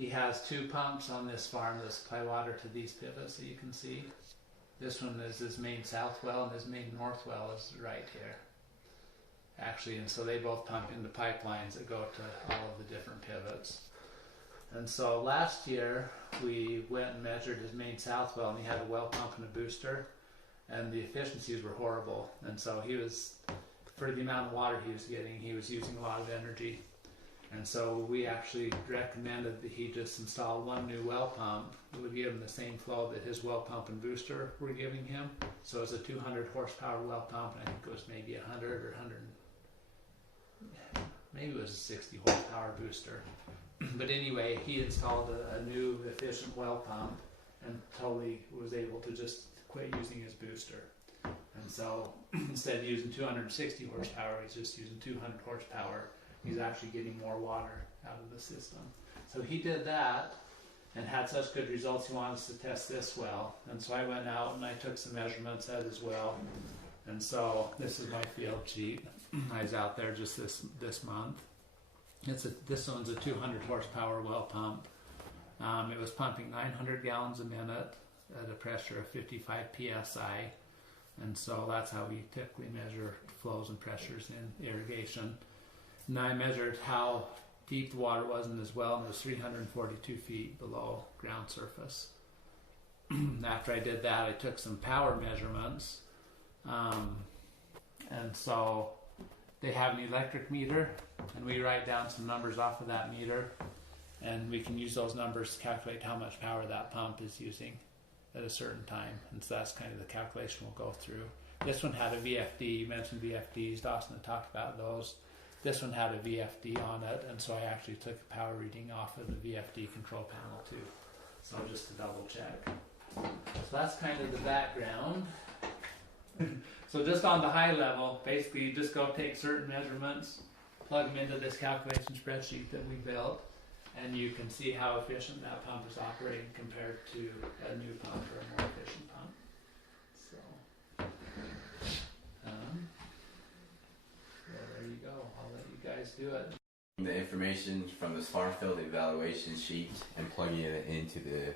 he has two pumps on this farm that supply water to these pivots that you can see. This one is his main south well, and his main north well is right here. Actually, and so they both pump into pipelines that go to all of the different pivots. And so last year we went and measured his main south well, and he had a well pump and a booster, and the efficiencies were horrible. And so he was, for the amount of water he was getting, he was using a lot of energy. And so we actually recommended that he just install one new well pump that would give him the same flow that his well pump and booster were giving him. So it's a 200 horsepower well pump, and I think it was maybe 100 or 100, maybe it was a 60 horsepower booster. But anyway, he installed a new efficient well pump and totally was able to just quit using his booster. And so instead of using 260 horsepower, he's just using 200 horsepower. He's actually getting more water out of the system. So he did that and had such good results, he wanted us to test this well. And so I went out and I took some measurements at his well. And so this is my field sheet. I was out there just this month. This one's a 200 horsepower well pump. It was pumping 900 gallons a minute at a pressure of 55 psi. And so that's how we typically measure flows and pressures in irrigation. And I measured how deep the water was in his well, and it was 342 feet below ground surface. After I did that, I took some power measurements. And so they have an electric meter, and we write down some numbers off of that meter, and we can use those numbers to calculate how much power that pump is using at a certain time. And so that's kind of the calculation we'll go through. This one had a VFD. You mentioned VFDs. Dawson had talked about those. This one had a VFD on it, and so I actually took a power reading off of the VFD control panel too. So just to double check. So that's kind of the background. So just on the high level, basically you just go take certain measurements, plug them into this calculation spreadsheet that we built, and you can see how efficient that pump is operating compared to a new pump or a more efficient pump. So, there you go. I'll let you guys do it. The information from this farm field evaluation sheet and plugging it into the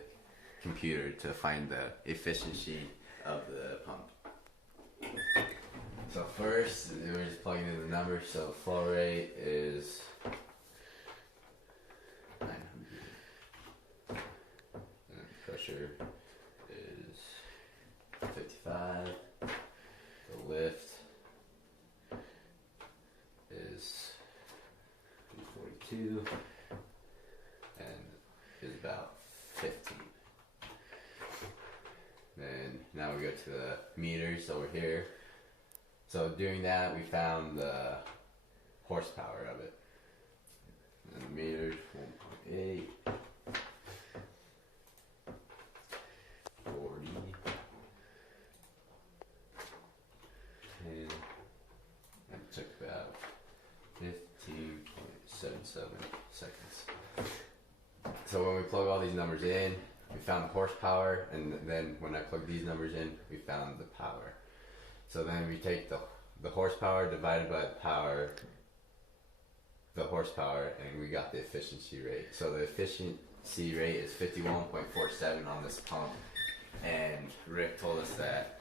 computer to find the efficiency of the pump. So first, we're just plugging in the numbers. So flow rate is 900, and pressure is 55. The lift is 42, and is about 15. Then now we go to the meters over here. So doing that, we found the horsepower of it. And the meters 1.8, 40, and it took about 15.77 seconds. So when we plug all these numbers in, we found the horsepower, and then when I plugged these numbers in, we found the power. So then we take the horsepower divided by the horsepower, and we got the efficiency rate. So the efficiency rate is 51.47 on this pump, and Rick told us that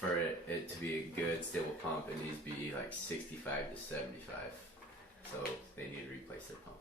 for it to be a good stable pump, it needs to be like 65 to 75. So they need to replace their pump.